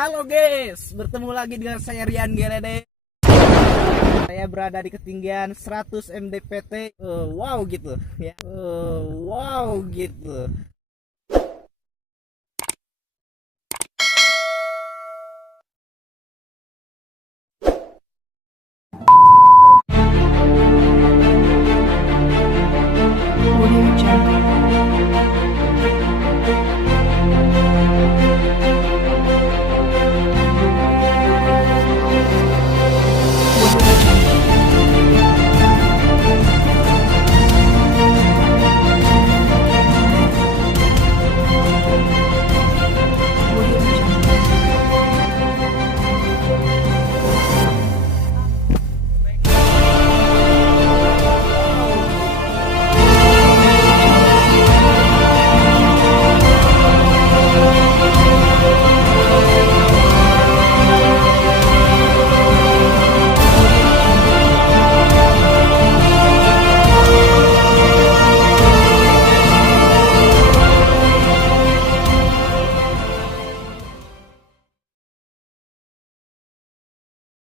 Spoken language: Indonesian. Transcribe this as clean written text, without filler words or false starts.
Halo guys, bertemu lagi dengan saya Rian Gelede. Saya berada di ketinggian 100 mdpt. Wow gitu ya. Wow gitu.